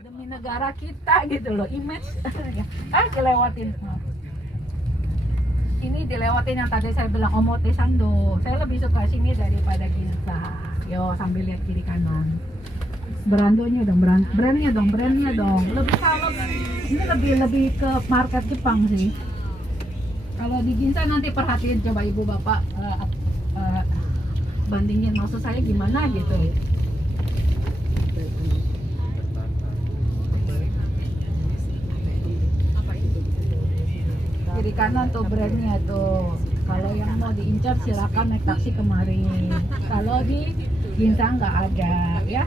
Demi negara kita gitu loh, image. Dilewatin ini, dilewatin yang tadi saya bilang Omotesando. Saya lebih suka sini daripada Ginza. Yo, sambil lihat kiri kanan, brandnya dong, lebih kalau ini lebih ke market Jepang sih. Kalau di Ginza nanti perhatiin, coba ibu bapak bandingin maksud saya gimana gitu. Kiri kanan tuh brandnya tuh. Kalau yang mau diincar silakan naik taksi kemari. Kalau di Ginza nggak ada ya.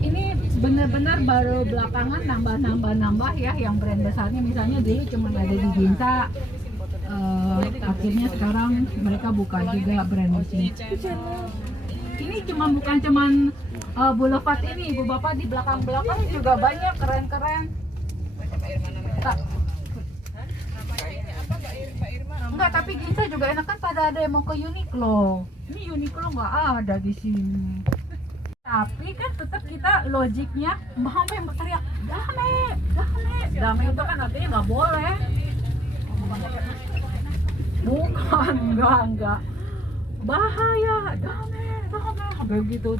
Ini benar-benar baru belakangan nambah ya yang brand besarnya. Misalnya dulu cuma ada di Ginza, akhirnya sekarang mereka buka juga brand di sini. Ini bukan cuman Boulevard ini, ibu bapak, di belakang juga banyak keren-keren. Enggak, tapi Ginza juga enak kan, pada ada yang mau ke Uniqlo. Ini Uniqlo nggak ada di sini. Tapi kan tetap kita logiknya sampai teriak dame itu kan artinya nggak boleh. Bukan, enggak. Bahaya, dame, sampai gitu.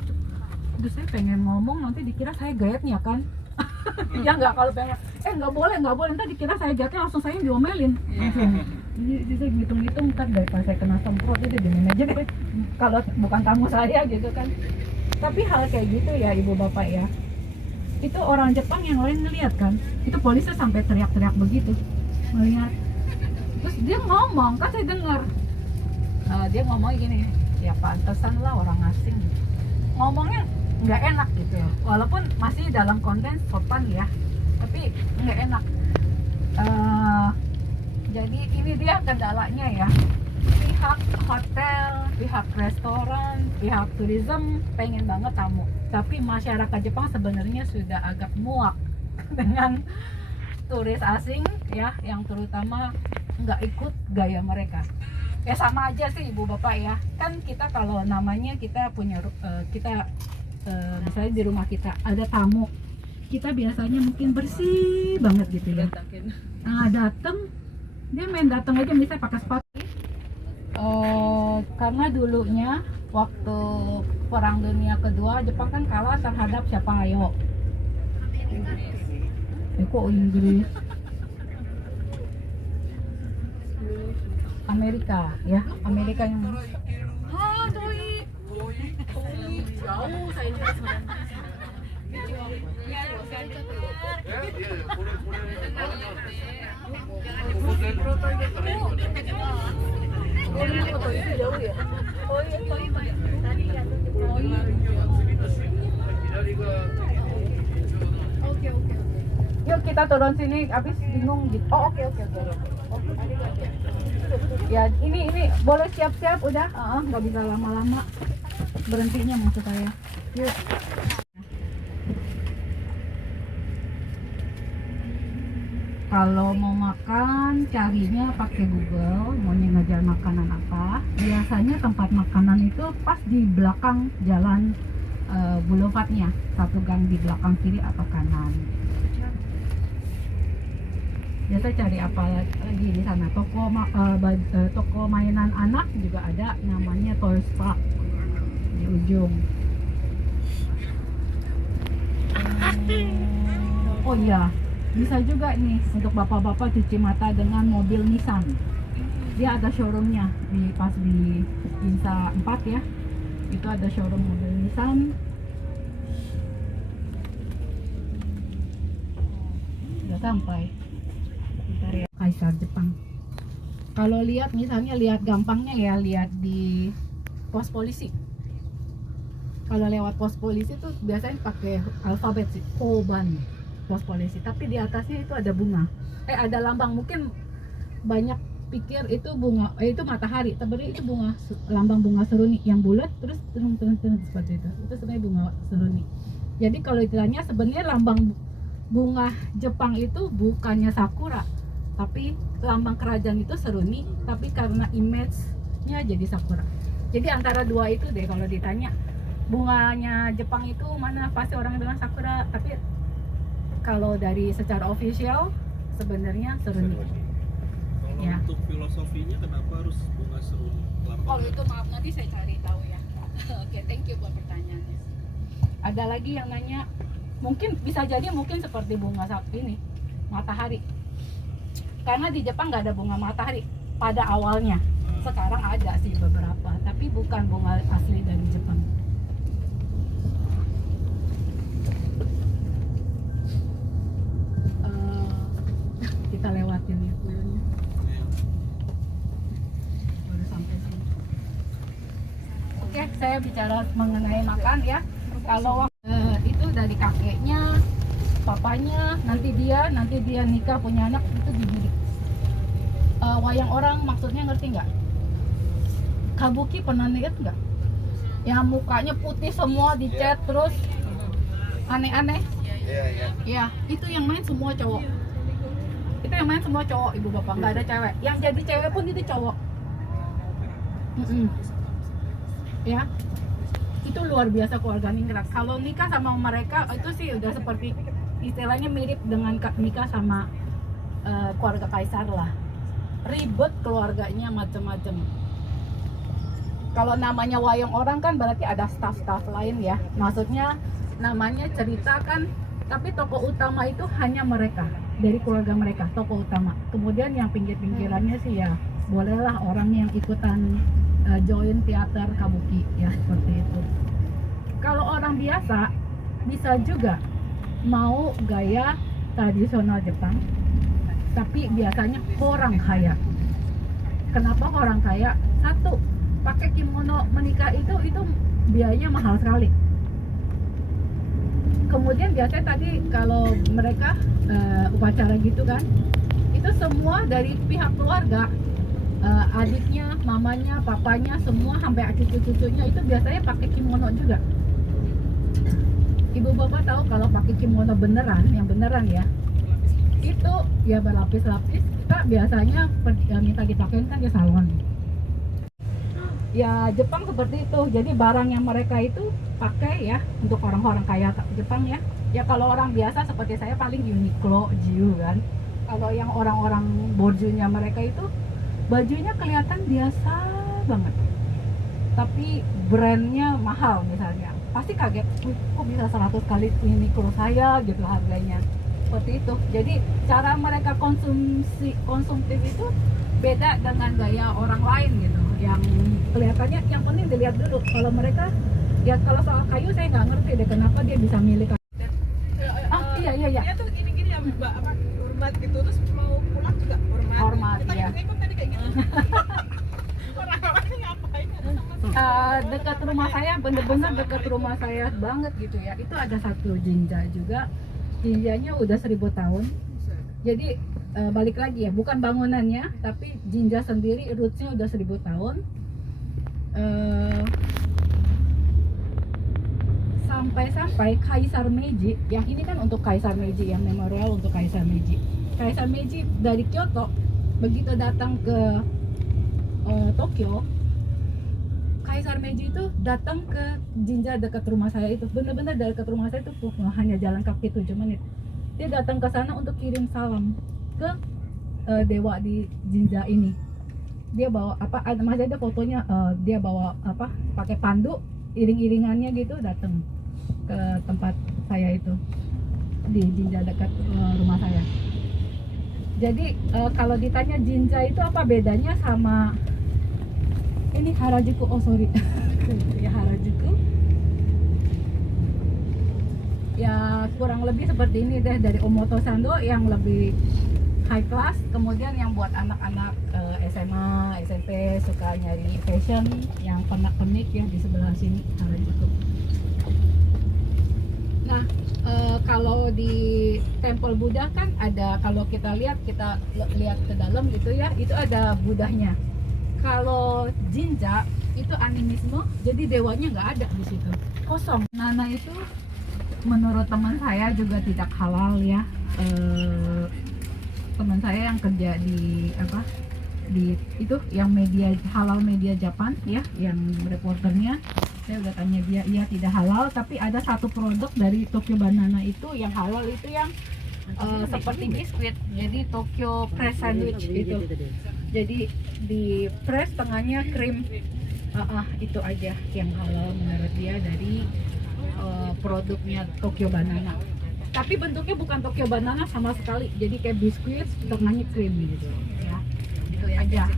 Terus saya pengen ngomong, nanti dikira saya gayetnya kan. Ya nggak, kalau pengen nggak boleh, nanti dikira saya gayetnya, langsung saya diomelin langsung. Jadi saya ngitung-ngitung, ntar daripada saya kena semprot, itu dimin aja deh kalau bukan tamu saya gitu kan. Tapi hal kayak gitu ya ibu bapak ya, itu orang Jepang yang lain ngeliat kan, itu polisi sampai teriak-teriak begitu melihat. Terus dia ngomong, kan saya dengar, dia ngomong gini, ya pantesan lah orang asing ngomongnya nggak enak gitu ya, walaupun masih dalam konten sopan ya, tapi nggak enak. Jadi ini dia kendalanya ya, pihak hotel, pihak restoran, pihak tourism pengen banget tamu, tapi masyarakat Jepang sebenarnya sudah agak muak dengan turis asing ya, yang terutama nggak ikut gaya mereka. Ya sama aja sih ibu bapak ya, kan kita kalau namanya kita punya misalnya di rumah kita ada tamu, kita biasanya mungkin bersih banget gitu ya. Nah datang, dia main datang aja misalnya pakai sepatu. Karena dulunya waktu Perang Dunia Kedua Jepang kan kalah terhadap siapa, ayo? Kok Inggris? Amerika ya, Amerika yang doi jauh saya juga sebenarnya. Foto itu jauh ya. Oke. Yuk kita turun sini, habis bingung gitu. Oke. Ya ini boleh siap-siap udah, nggak bisa lama-lama berhentinya maksud saya. Yuk. Kalau mau makan carinya pakai Google, mau ngejar makanan apa. Biasanya tempat makanan itu pas di belakang jalan Boulevardnya, satu gang di belakang kiri atau kanan. Biasa cari apa lagi di sana, toko mainan anak juga ada, namanya Toys Park di ujung. Oh iya, bisa juga nih untuk bapak-bapak cuci mata dengan mobil Nissan. Dia ada showroomnya pas di Ginza 4 ya, itu ada showroom mobil Nissan. Sudah sampai. Kaisar Jepang. Kalau lihat misalnya, lihat gampangnya ya, lihat di pos polisi. Kalau lewat pos polisi tuh biasanya pakai alfabet sih, Koban pos polisi. Tapi di atasnya itu ada bunga. Ada lambang. Mungkin banyak pikir itu bunga, itu matahari. Tapi itu bunga, lambang bunga seruni yang bulat terus turun seperti itu. Itu sebenarnya bunga seruni. Jadi kalau ditanya sebenarnya lambang bunga Jepang itu bukannya sakura, tapi lambang kerajaan itu seruni. Tapi karena image-nya jadi sakura. Jadi antara dua itu deh kalau ditanya. Bunganya Jepang itu mana, pasti orang bilang sakura, tapi kalau dari secara official sebenarnya seruni. Kalau Ya. untuk filosofinya kenapa harus bunga seruni? Kalau itu maaf nanti saya cari tahu ya. Oke, thank you buat pertanyaannya. Ada lagi yang nanya, mungkin bisa jadi mungkin seperti bunga ini matahari. Karena di Jepang nggak ada bunga matahari pada awalnya. Sekarang ada sih beberapa, tapi bukan bunga asli dari Jepang. Kita lewatin ya kuliahnya. Baru sampai sini. Oke, saya bicara mengenai makan ya. Kalau itu dari kakeknya, papanya, nanti dia nikah punya anak itu dididik. Wayang orang maksudnya ngerti nggak? Kabuki pernah lihat nggak? Yang mukanya putih semua dicat terus aneh-aneh. Ya, itu yang main semua cowok. Itu yang main semua cowok, ibu bapak, nggak ada cewek. Yang jadi cewek pun itu cowok. Ya, itu luar biasa keluarga ningrat. Kalau nikah sama mereka itu sih udah seperti istilahnya mirip dengan nikah sama keluarga kaisar lah. Ribet keluarganya macam-macam. Kalau namanya wayang orang kan berarti ada staff-staff lain ya. Maksudnya namanya cerita kan, tapi tokoh utama itu hanya mereka, dari keluarga mereka, tokoh utama. Kemudian yang pinggir-pinggirannya sih ya bolehlah orang yang ikutan join teater kabuki ya, seperti itu. Kalau orang biasa bisa juga mau gaya tradisional Jepang, tapi biasanya orang kaya. Kenapa orang kaya? Satu, pakai kimono menikah itu biayanya mahal sekali. Kemudian biasanya tadi kalau mereka upacara gitu kan, itu semua dari pihak keluarga, adiknya, mamanya, papanya, semua sampai cucu-cucunya itu biasanya pakai kimono juga. Ibu bapak tahu kalau pakai kimono beneran, yang beneran ya, itu ya berlapis-lapis. Kita biasanya minta dipakein kan di salon. Ya Jepang seperti itu. Jadi barang yang mereka itu pakai ya untuk orang-orang kaya Jepang ya. Ya kalau orang biasa seperti saya paling Uniqlo, Jiu kan. Kalau yang orang-orang borjunya mereka itu bajunya kelihatan biasa banget. Tapi brandnya mahal misalnya. Pasti kaget, kok bisa 100 kali Uniqlo saya gitu harganya. Seperti itu. Jadi cara mereka konsumtif itu beda dengan gaya orang lain gitu. Yang kelihatannya, yang penting dilihat dulu. Kalau mereka, ya kalau soal kayu saya nggak ngerti deh kenapa dia bisa milih kayu. Iya. Dia tuh gini-gini ya mbak, apa hormat gitu, terus mau pulang juga hormat. Kita Ya. ikut tadi kayak gitu. Orang-orang ngapain? Dekat rumah saya, bener-bener dekat rumah saya banget gitu ya. Itu ada satu jinja juga. Jinjanya udah 1000 tahun. Jadi balik lagi ya, bukan bangunannya, tapi jinja sendiri rootsnya udah 1000 tahun. Sampai Kaisar Meiji, yang ini kan untuk Kaisar Meiji, yang memorial untuk Kaisar Meiji. Kaisar Meiji dari Kyoto, begitu datang ke Tokyo, Kaisar Meiji itu datang ke jinja dekat rumah saya itu, bener-bener dari dekat rumah saya itu hanya jalan kaki 7 menit. Dia datang ke sana untuk kirim salam ke dewa di jinja ini. Dia bawa apa? Masih ada fotonya. Dia bawa apa? Pakai pandu, iring-iringannya gitu datang ke tempat saya itu di jinja dekat rumah saya. Jadi kalau ditanya jinja itu apa bedanya sama ini Harajuku? Oh sorry, ya Harajuku. Ya kurang lebih seperti ini deh, dari Omotesando yang lebih high class, kemudian yang buat anak-anak SMA, SMP suka nyari fashion yang pernak-pernik ya di sebelah sini Harajuku. Nah, kalau di Temple Buddha kan ada, kalau kita lihat ke dalam gitu ya, itu ada Budahnya. Kalau Jinja itu animisme, jadi dewanya nggak ada di situ, kosong. Nana itu menurut teman saya juga tidak halal ya. Teman saya yang kerja di di itu yang media halal media Japan ya, yang reporternya, saya udah tanya dia, iya tidak halal, tapi ada satu produk dari Tokyo Banana itu yang halal, itu yang seperti biskuit, jadi Tokyo Press Sandwich itu, jadi di press tengahnya krim. Itu aja yang halal menurut dia dari produknya Tokyo Banana, tapi bentuknya bukan Tokyo Banana sama sekali, jadi kayak biskuit tengahnya krim gitu ya, itu aja.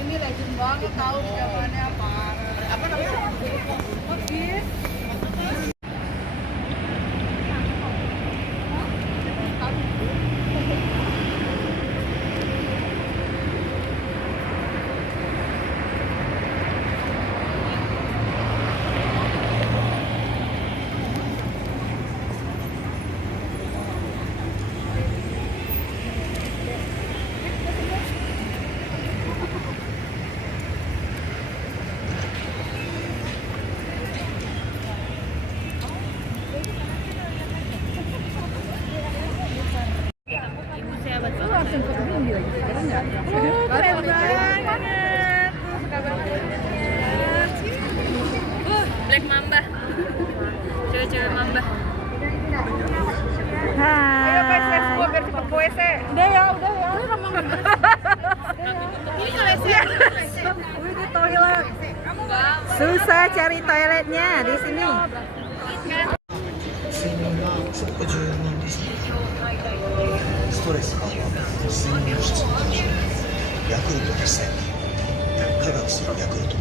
Ini legend banget, tahu zamannya apa namanya? Bis. Keren banget. Suka banget. Black Mamba, cewek-cewek Mamba. Ayo guys, let's go biar cepet ke WC. Udah ya. Ini ke WC. Wih, di toilet. Susah cari toiletnya di sini. 睡眠がすごく重要なんですね。ストレスが睡眠の質にヤクルト1000科学するヤクルト。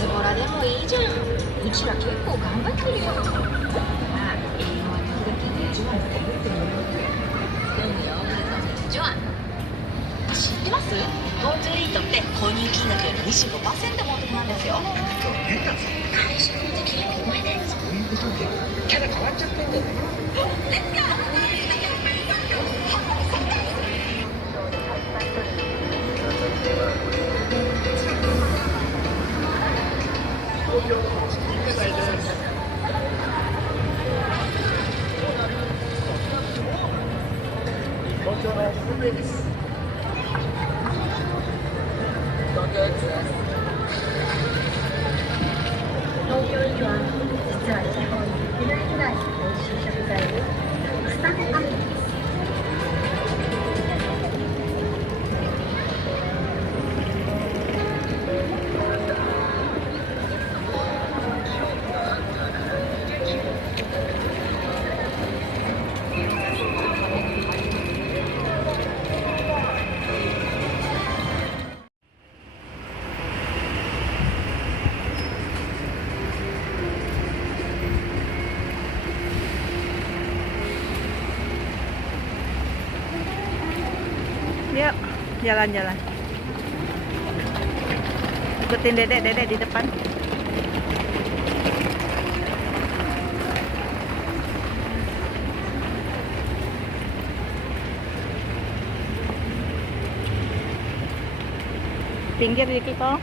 ズボラでもいいじゃん。うちら結構頑張ってるよ。まあ英語は時々ジョアンって言ってるよ。でもよ、ジョアン知ってます？ GoTo イートって購入金額より 25% もお得なんですよ。会社の時お前でそういうことでキャラ変わっちゃってんだよ。レッツゴー。東京には実は地方に少ないぐらい美味しい食材をたくさんあるんです。Yuk, jalan-jalan. Ikutin dedek-dedek di depan. Pinggir dikit kok.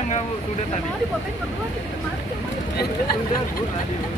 Enggak, Bu, sudah tadi. Mau dipotain berdua sih, kemarin sudah, Bu, tadi, Bu.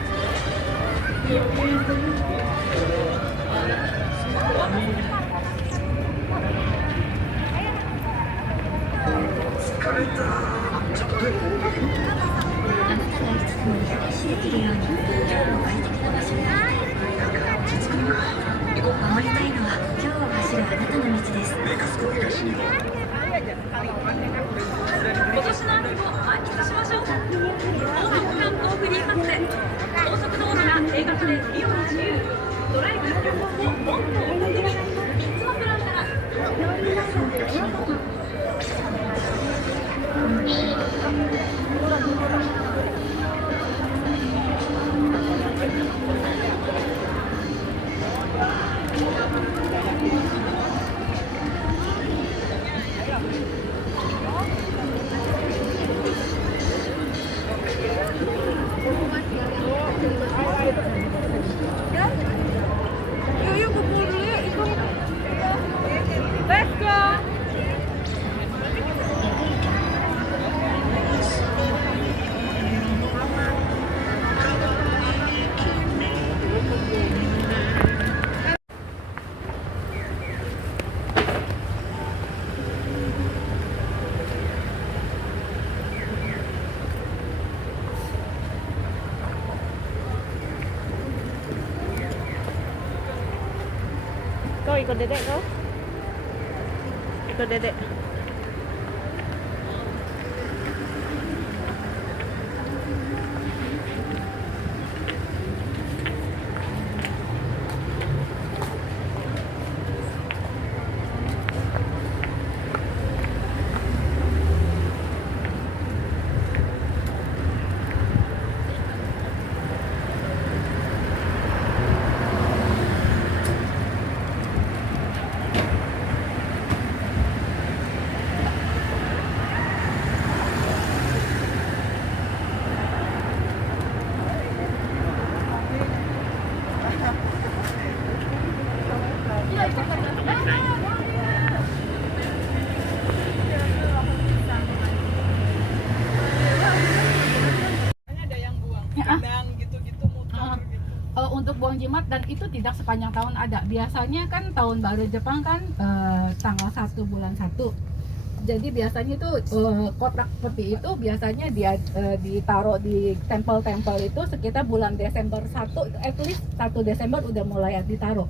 Awal-awal. ikut dedek kau. Ikut dedek. Untuk buang jimat, dan itu tidak sepanjang tahun ada. Biasanya kan tahun baru Jepang kan tanggal 1 bulan 1. Jadi biasanya itu kotak seperti itu biasanya dia ditaruh di tempel-tempel itu sekitar bulan Desember 1, at least 1 Desember udah mulai ditaruh.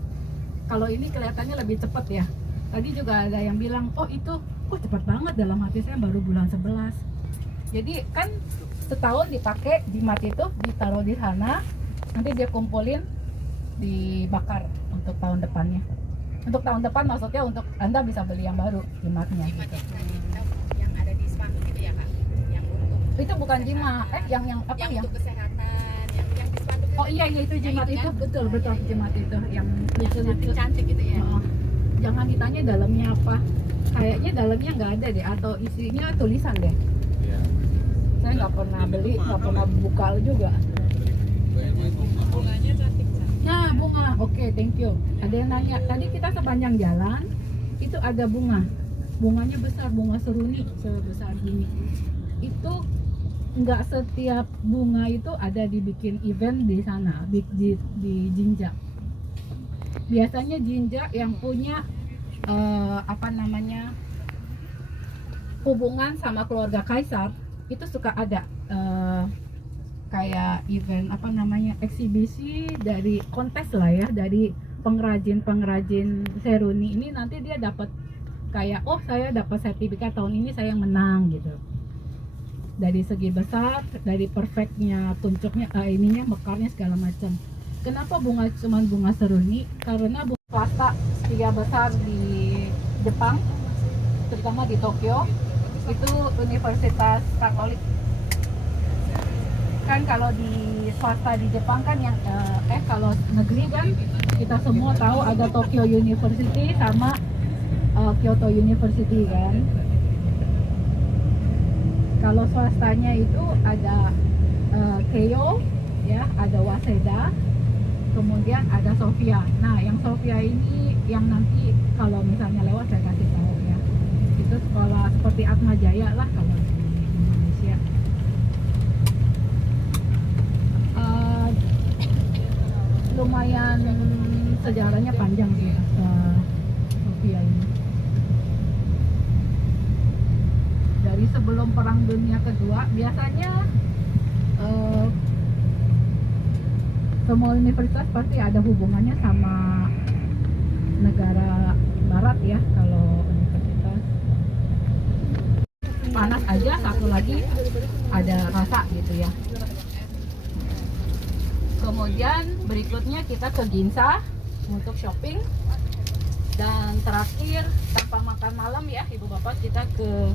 Kalau ini kelihatannya lebih cepat ya. Tadi juga ada yang bilang, oh itu kok cepat banget, dalam hati saya baru bulan 11. Jadi kan setahun dipakai jimat itu ditaruh di sana, nanti dia kumpulin dibakar untuk tahun depannya. Untuk tahun depan maksudnya untuk Anda bisa beli yang baru jimatnya gitu. Yang ada di spanduk itu ya Kak? Yang untuk Itu bukan jimat, yang apa yang ya? untuk kesehatan, yang di spanduk Oh iya itu jimat itu, betul jimat itu yang lucu-lucu. cantik gitu ya. Oh, jangan ditanya dalamnya apa. Kayaknya dalamnya nggak ada deh, atau isinya tulisan deh. Iya. Saya nggak pernah beli, nggak pernah buka juga. Bunganya cantik. Nah bunga, oke, thank you. Ada yang nanya, tadi kita sepanjang jalan itu ada bunga, bunganya besar, bunga seruni sebesar gini. Itu nggak setiap bunga itu ada dibikin event di sana, di Jinja. Biasanya Jinja yang punya hubungan sama keluarga kaisar itu suka ada kayak event eksibisi dari kontes lah ya, dari pengrajin seruni ini. Nanti dia dapat kayak, oh saya dapat sertifikat tahun ini saya yang menang gitu, dari segi besar, dari perfectnya tuncuknya, mekarnya segala macam. Kenapa cuman bunga seruni? Karena bunga swasta 3 besar di Jepang, terutama di Tokyo, itu Universitas Katolik. Kan kalau di swasta di Jepang kan yang kalau negeri kan kita semua tahu ada Tokyo University sama Kyoto University kan. Kalau swastanya itu ada Keio ya, ada Waseda, kemudian ada Sofia. Nah yang Sofia ini yang nanti kalau misalnya lewat saya kasih tahu ya, itu sekolah seperti Atma Jaya lah kalau di Indonesia. Lumayan sejarahnya panjang sih Sofia ini. Dari sebelum Perang Dunia Kedua biasanya semua universitas pasti ada hubungannya sama negara barat ya. Kalau universitas panas aja, satu lagi ada rasa gitu ya. Kemudian berikutnya kita ke Ginza untuk shopping, dan terakhir tanpa makan malam ya ibu bapak kita ke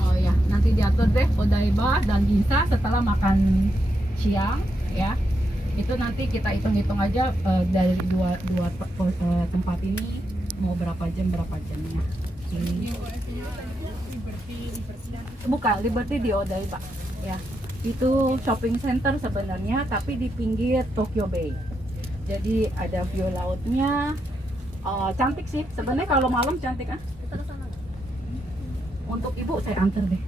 oh ya nanti diatur deh Odaiba dan Ginza setelah makan siang ya. Itu nanti kita hitung-hitung aja dari dua tempat ini mau berapa jamnya. Bukan Liberty di Odaiba ya, itu shopping center sebenarnya tapi di pinggir Tokyo Bay, jadi ada view lautnya. Cantik sih sebenarnya, kalau malam cantik kan. Untuk ibu saya antar deh.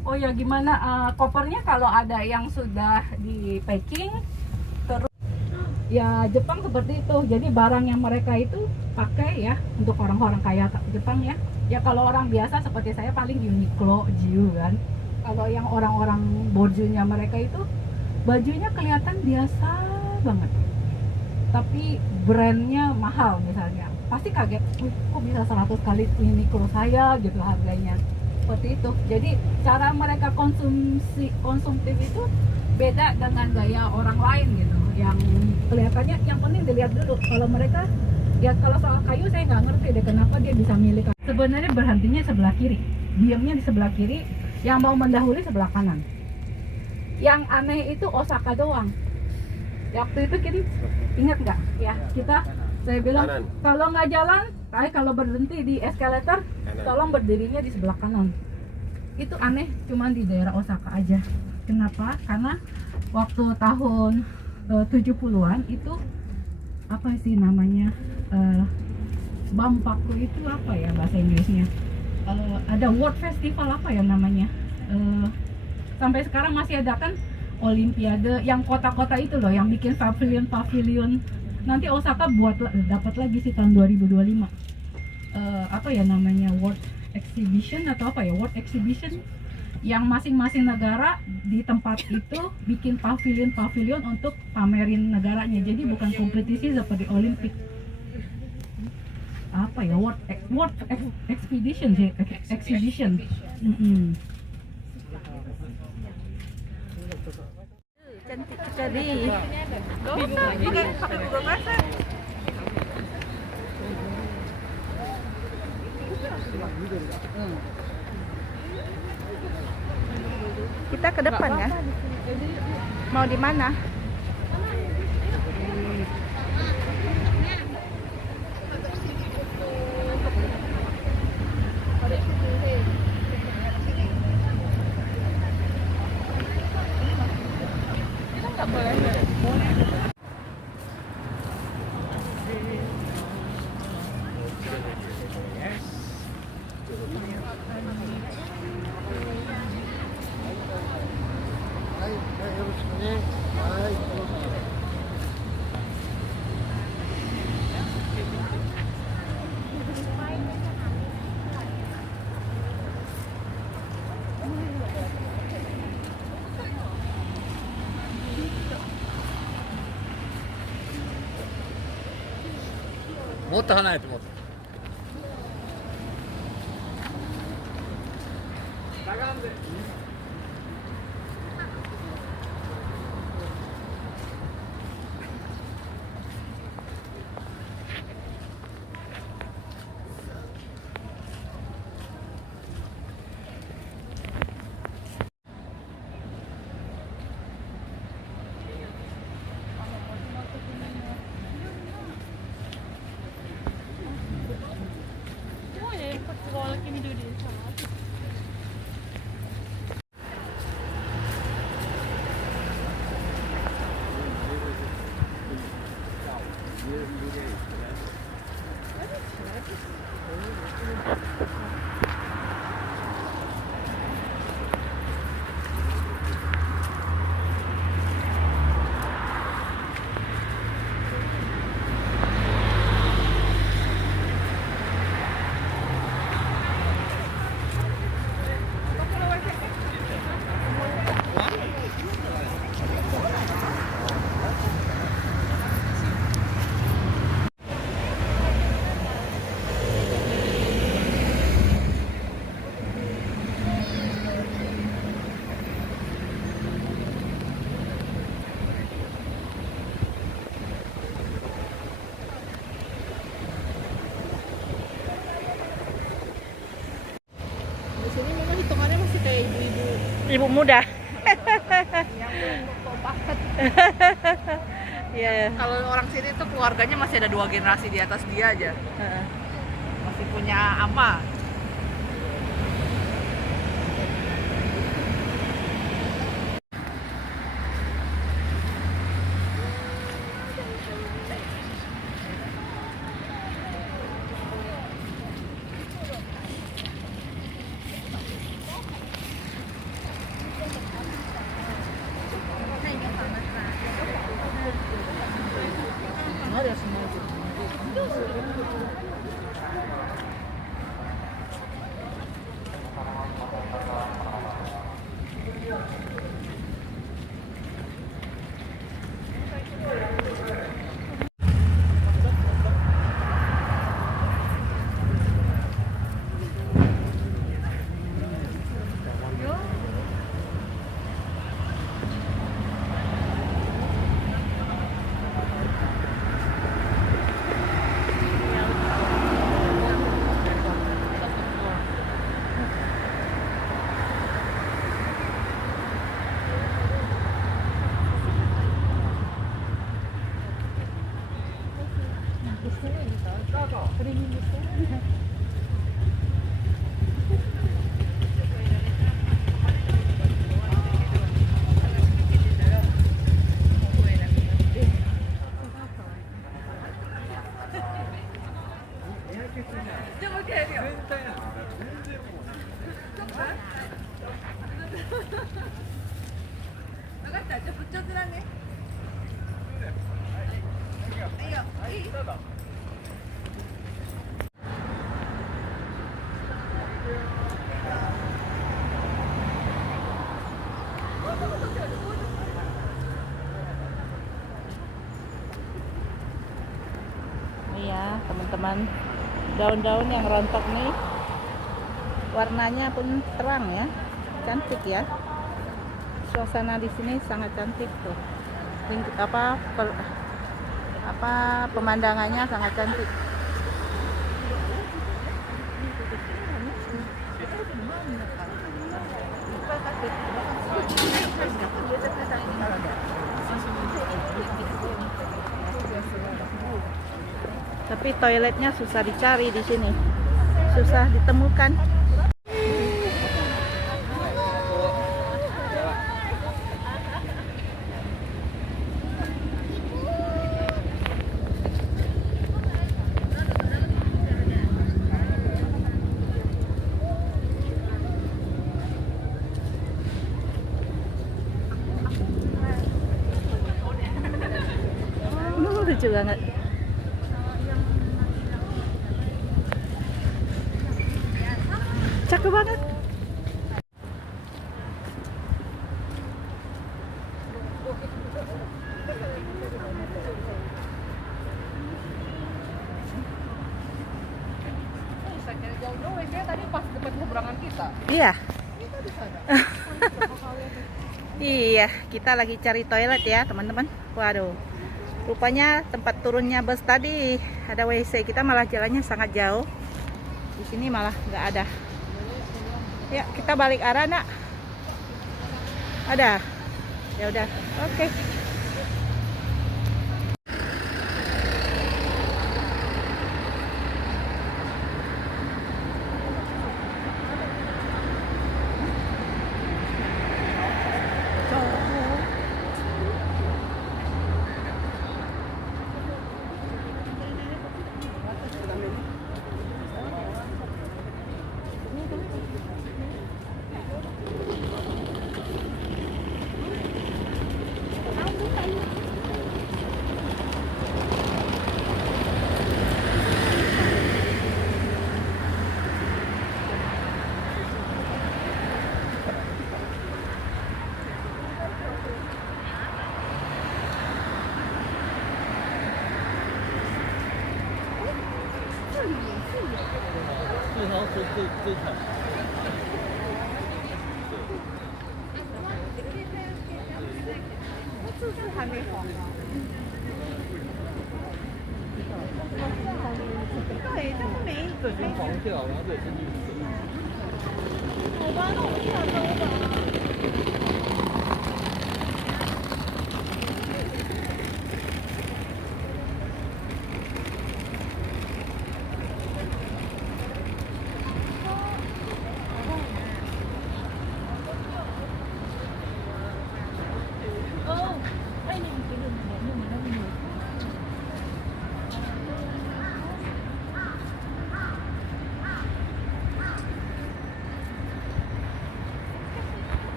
Oh ya gimana kopernya, kalau ada yang sudah di packing terus Ya Jepang seperti itu. Jadi barang yang mereka itu pakai ya untuk orang-orang kaya Jepang ya. Ya kalau orang biasa seperti saya paling Uniqlo, Jiu kan. Kalau yang orang-orang borjunya mereka itu bajunya kelihatan biasa banget. Tapi brandnya mahal misalnya. Pasti kaget, "Wih, kok bisa 100 kali Uniqlo saya gitu harganya." Seperti itu. Jadi cara mereka konsumtif itu beda dengan gaya orang lain gitu. Yang kelihatannya yang penting dilihat dulu. Kalau mereka ya kalau soal kayu saya nggak ngerti deh kenapa dia bisa milih kayu. Sebenarnya berhentinya sebelah kiri, diamnya di sebelah kiri, yang mau mendahului sebelah kanan. Yang aneh itu Osaka doang. Waktu itu kita ingat nggak ya, saya bilang kalau nggak jalan, kalau berhenti di eskalator tolong berdirinya di sebelah kanan. Itu aneh, cuman di daerah Osaka aja. Kenapa? Karena waktu tahun 70-an itu apa sih namanya, Bampaku itu apa ya bahasa Inggrisnya, ada World Festival apa ya namanya, sampai sekarang masih ada kan Olimpiade yang kota-kota itu loh yang bikin pavilion. Nanti Osaka dapat lagi sih tahun 2025, apa ya namanya, World Exhibition atau apa ya, World Exhibition, yang masing-masing negara di tempat itu bikin pavilion untuk pamerin negaranya. Jadi bukan kompetisi seperti Olimpik. Apa ya, World Exhibition sih, exhibition. Cantik sekali. Gak usah pakai Google Maps. Kita ke depan ya? Mau di mana? Ibu muda. Iya. Kalau orang sini tuh keluarganya masih ada 2 generasi di atas dia aja. Masih punya apa? Iya, teman-teman. Daun-daun yang rontok nih. Warnanya pun terang ya. Cantik ya. Suasana di sini sangat cantik tuh. Pemandangannya sangat cantik. Tapi toiletnya susah dicari di sini. Susah ditemukan. Lucu banget. Cakep banget. Jauh-jauh ya, tadi pas dekat seberangan kita. Iya. Iya, kita lagi cari toilet ya, teman-teman. Waduh. Rupanya tempat turunnya bus tadi ada WC, kita malah jalannya sangat jauh. Di sini malah nggak ada. Ya, kita balik arah, Nak. Ada. Ya udah. Oke.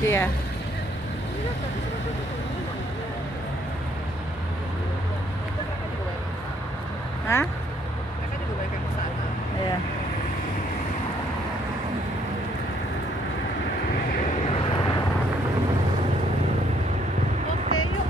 Iya. Hah? Mereka juga banyak yang kesana. Iya. Oke, yuk.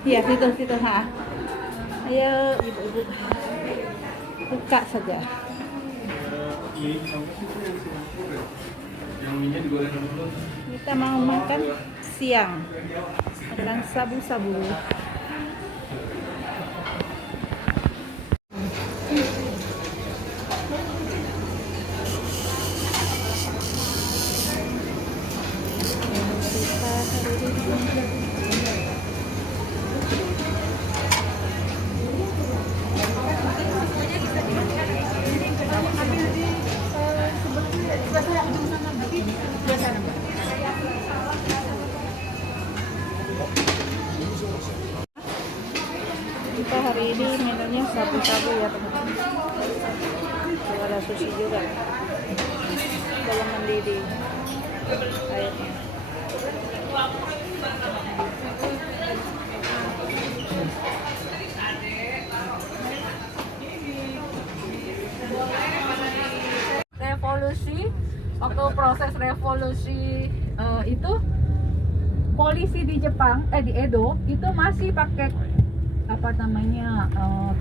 Iya, situ, ha. Ayo, ibu-ibu. Buka saja. Kita mau makan siang. Makan sabu-sabu. Kita hari ini menunya sabu-sabu ya teman-teman. Ada sushi juga. Belum mendidih airnya. Revolusi, waktu proses revolusi itu polisi di Jepang, di Edo itu masih pakai apa namanya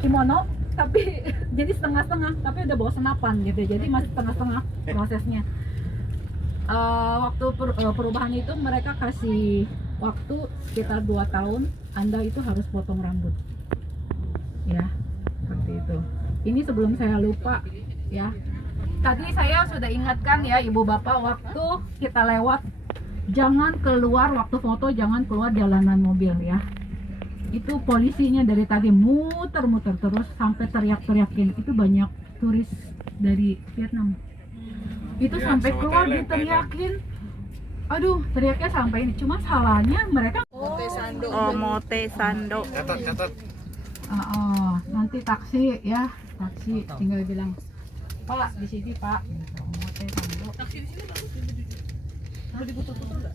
kimono, tapi jadi setengah-setengah, tapi udah bawa senapan gitu, jadi masih setengah-setengah prosesnya. Waktu perubahan itu mereka kasih waktu sekitar 2 tahun, Anda itu harus potong rambut ya, seperti itu. Ini sebelum saya lupa ya, tadi saya sudah ingatkan ya ibu bapak, waktu kita lewat jangan keluar, waktu foto jangan keluar jalanan mobil ya. Itu polisinya dari tadi muter-muter terus sampai teriak-teriakin. Itu banyak turis dari Vietnam. Itu sampai keluar diteriakin. Aduh, teriaknya sampai ini. Cuma salahnya mereka Oh, mote sando. Catat. nanti taksi ya, taksi tinggal bilang, "Pak, di sini, Pak." Gitu. Mote sando. Taksi di sini bagus. Perlu diputar-putar enggak?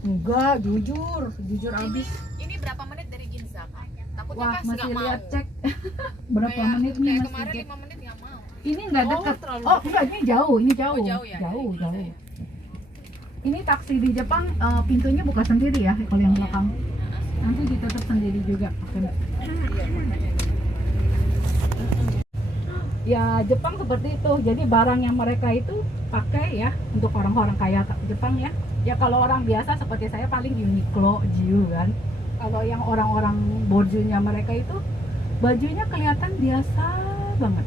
Enggak, jujur abis. Ini berapa menit dari Ginza, Kak? Takutnya Wah, pas masih nggak mau. lihat cek berapa Kayak- menit nih kayak masih kemarin cek. 5 menit nggak mau. Ini nggak Oh, dekat. terlalu Oh, enggak, ini jauh, Oh, jauh ya? jauh. Ini taksi di Jepang pintunya buka sendiri ya kalau yang belakang. Nanti ditutup sendiri juga. Ya, Jepang seperti itu. Jadi barang yang mereka itu pakai ya untuk orang-orang kaya Jepang ya. Ya kalau orang biasa seperti saya paling Uniqlo, Jiu kan. Kalau yang orang-orang borjunya mereka itu bajunya kelihatan biasa banget.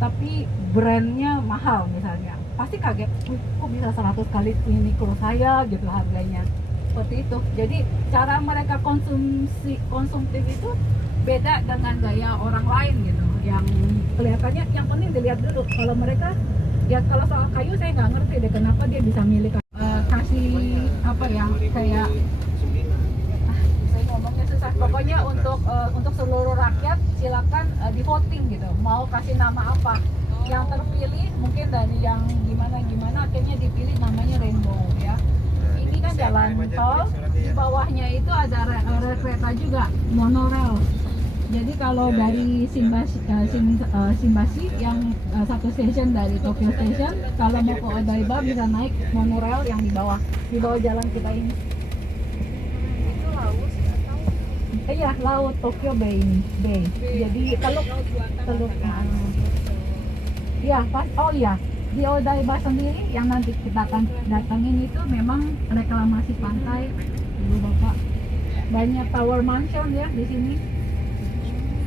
Tapi brandnya mahal misalnya. Pasti kaget, kok bisa 100 kali Uniqlo saya gitu harganya. Seperti itu. Jadi cara mereka konsumtif itu beda dengan gaya orang lain gitu. Yang kelihatannya yang penting dilihat dulu. Kalau mereka ya, kalau soal kayu saya nggak ngerti deh kenapa dia bisa milih kasih apa ya, kayak saya ngomongnya susah. Pokoknya untuk seluruh rakyat silakan di voting gitu. Mau kasih nama apa? Yang terpilih mungkin dari yang gimana akhirnya dipilih namanya Rainbow ya. Ini kan jalan tol, di bawahnya itu ada rel kereta juga, monorail. Jadi kalau dari Shimbashi yang satu stasiun dari Tokyo Station, kalau mau ke Odaiba bisa naik monorail yang di bawah jalan kita ini. Itu Laos atau Iya, laut Tokyo Bay ini, Bay. Jadi teluk Iya, pas. Oh iya, di Odaiba sendiri yang nanti kita akan datangin itu memang reklamasi pantai. Dulu Bapak, banyak tower mansion ya di sini.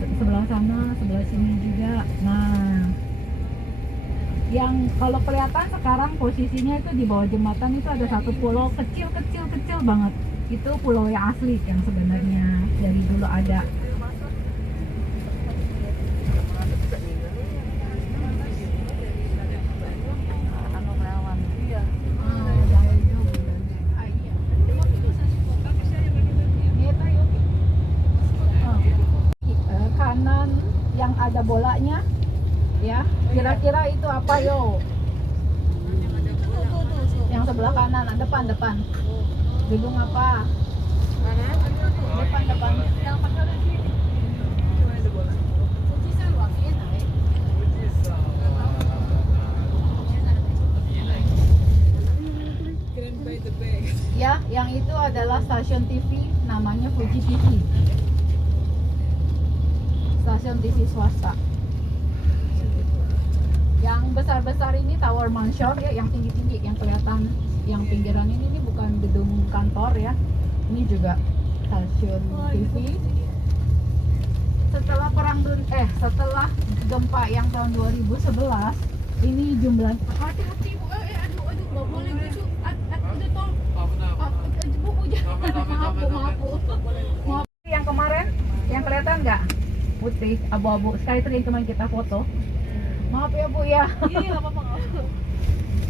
Sebelah sana, sebelah sini juga. Nah, yang kalau kelihatan sekarang posisinya itu di bawah jembatan itu ada satu pulau kecil banget. Itu pulau yang asli yang sebenarnya dari dulu ada. Kanan yang ada bolanya, ya. Kira-kira itu apa yo? Yang sebelah kanan, depan. Gedung apa? Depan. Ya, yang itu adalah stasiun TV, namanya Fuji TV. Stasiun TV swasta. Yang besar-besar ini tower mansion ya, yang tinggi-tinggi, yang kelihatan, yang pinggiran ini bukan gedung kantor ya. Ini juga stasiun TV. Setelah setelah gempa yang tahun 2011, ini jumlah hati-hati Bu. Aduh, nggak boleh gitu. Udah tol. Bu, maaf. Yang kemarin, yang kelihatan nggak? Putih, abu-abu, Skytree yang kemarin kita foto. Maaf ya Bu ya. Iya, nggak apa-apa.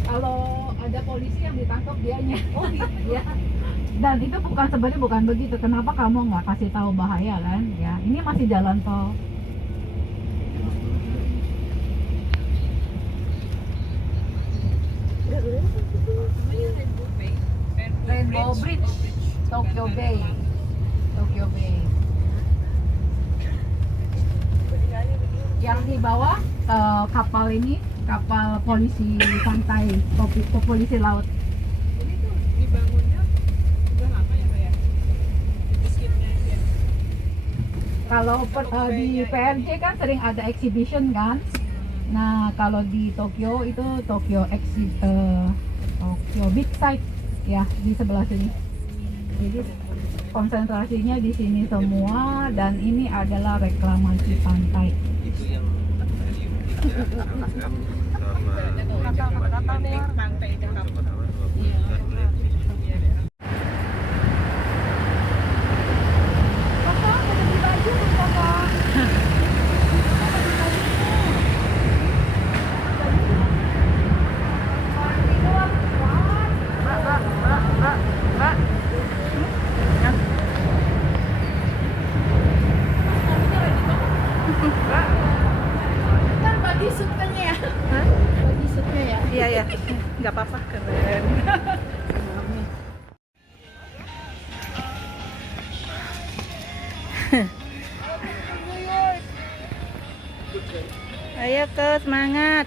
Kalau ada polisi yang ditangkap dianya. Oh iya. Dan itu sebenarnya bukan begitu. Kenapa kamu nggak kasih tahu bahaya kan? Ya, ini masih jalan tol. Rainbow Bridge, Tokyo Bay. Yang di bawah kapal ini, kapal polisi pantai, polisi laut. Ini tuh dibangunnya udah lama ya Pak ya? Biskitnya ya. Kalau di PRJ kan sering ada exhibition kan. Nah, kalau di Tokyo itu Tokyo Big Sight ya, di sebelah sini. Jadi konsentrasinya di sini semua, dan ini adalah reklamasi pantai. Itu yang Pantai Jakarta. Iya, nggak apa-apa, keren. Ayo ke semangat.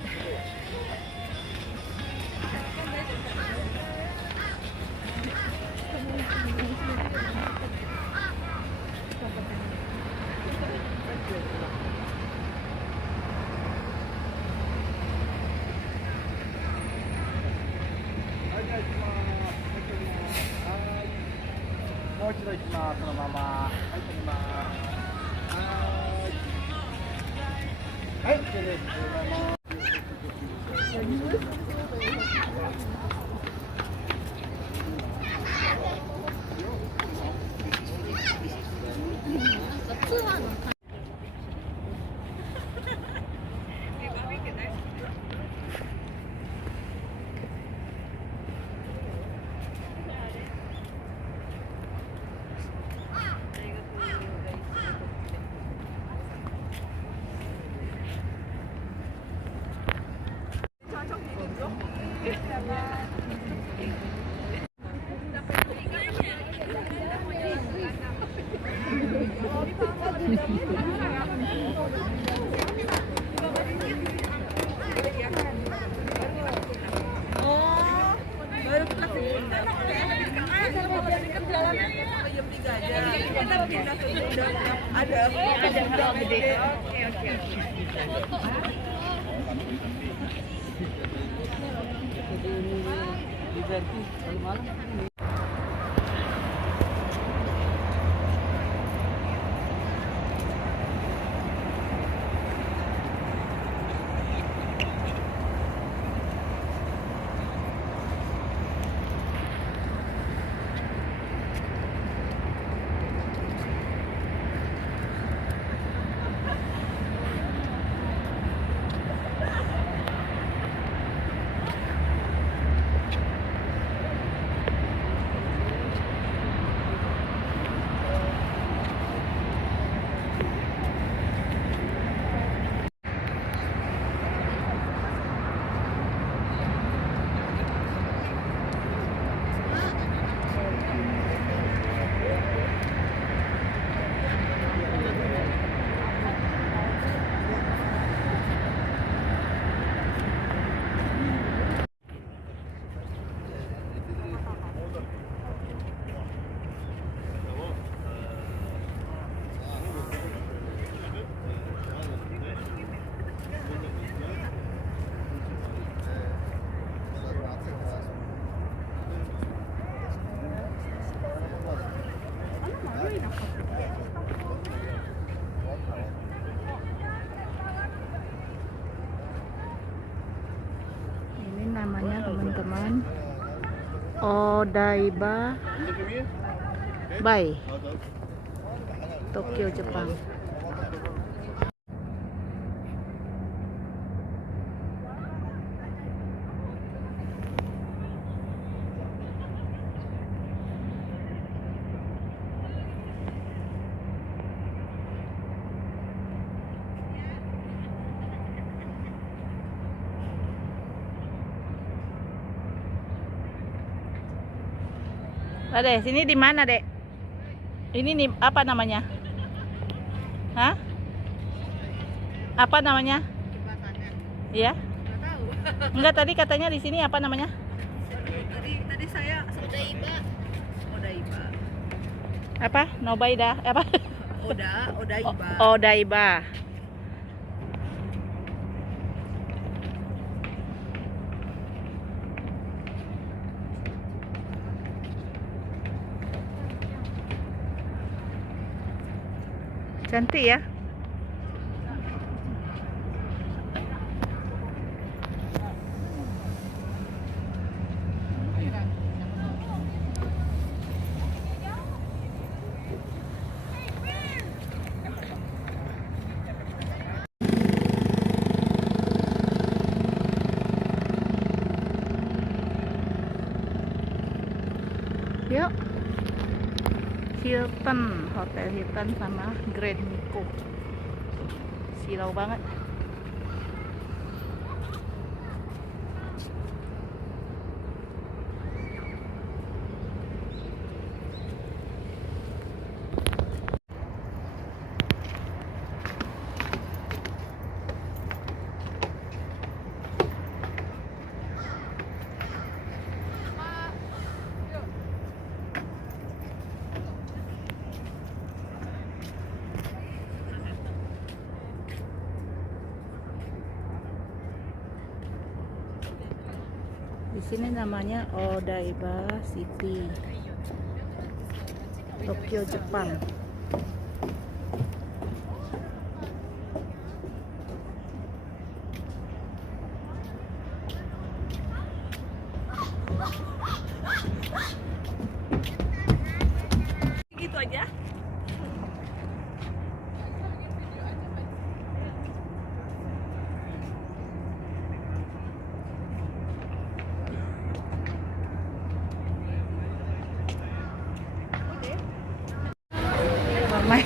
Ini namanya teman-teman Odaiba Bay, Tokyo, Jepang. Dek, sini di mana, Dek? Ini nih apa namanya? Hah? Apa namanya? Iya? Enggak, tadi katanya di sini apa namanya? Tadi saya Odaiba. Apa? Nobaida? Apa? Odaiba. Odaiba. Cantik ya. Yuk. Hilton, Hotel Hilton sama Grand Miko. Silau banget. Di sini namanya Odaiba City, Tokyo, Jepang. Gitu aja. Ramai.